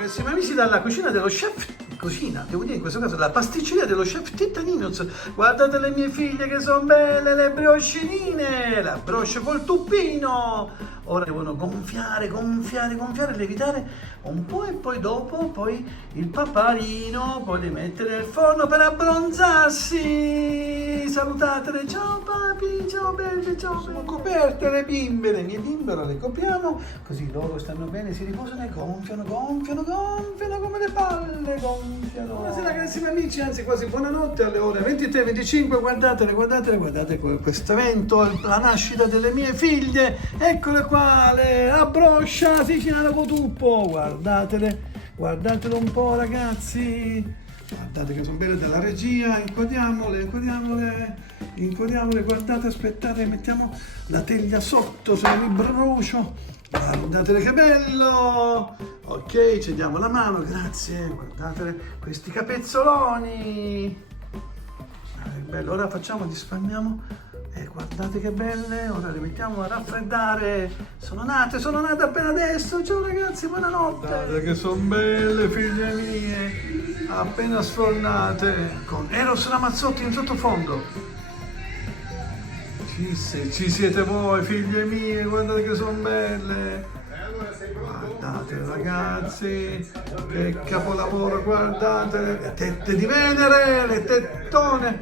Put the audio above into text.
Carissimi amici dalla cucina dello chef, cucina, devo dire in questo caso la pasticceria dello chef Titta Ninoz. Guardate le mie figlie che sono belle, le briocinine, la brioche col tuppino. Ora devono gonfiare, levitare un po' e poi dopo poi il paparino, poi li mettere nel forno per abbronzarsi. Salutatele, ciao papi, ciao belle, ciao. Sono coperte le bimbe, le mie bimbe, ora le copriamo, così loro stanno bene, si riposano e gonfiano come le palle, gonfiano. Buonasera carissimi amici, anzi quasi buonanotte alle ore 23-25, guardate questo evento, la nascita delle mie figlie, eccole qua, le abbrosciati Cinara Cotuppo, guardatele un po' ragazzi, guardate che sono belle dalla regia, inquadriamole, guardate, aspettate, mettiamo la teglia sotto, se mi brucio, guardatele che bello, ok, ci diamo la mano, grazie, guardatele, questi capezzoloni, bello, ora spalmiamo. Guardate che belle, ora le mettiamo a raffreddare. Sono nate appena adesso. Ciao ragazzi, buonanotte. Guardate che sono belle, figlie mie, appena sfornate, con Eros Ramazzotti in sottofondo. Ci siete voi, figlie mie, guardate che sono belle. Guardate ragazzi, che capolavoro, guardate le tette di Venere, le tettone.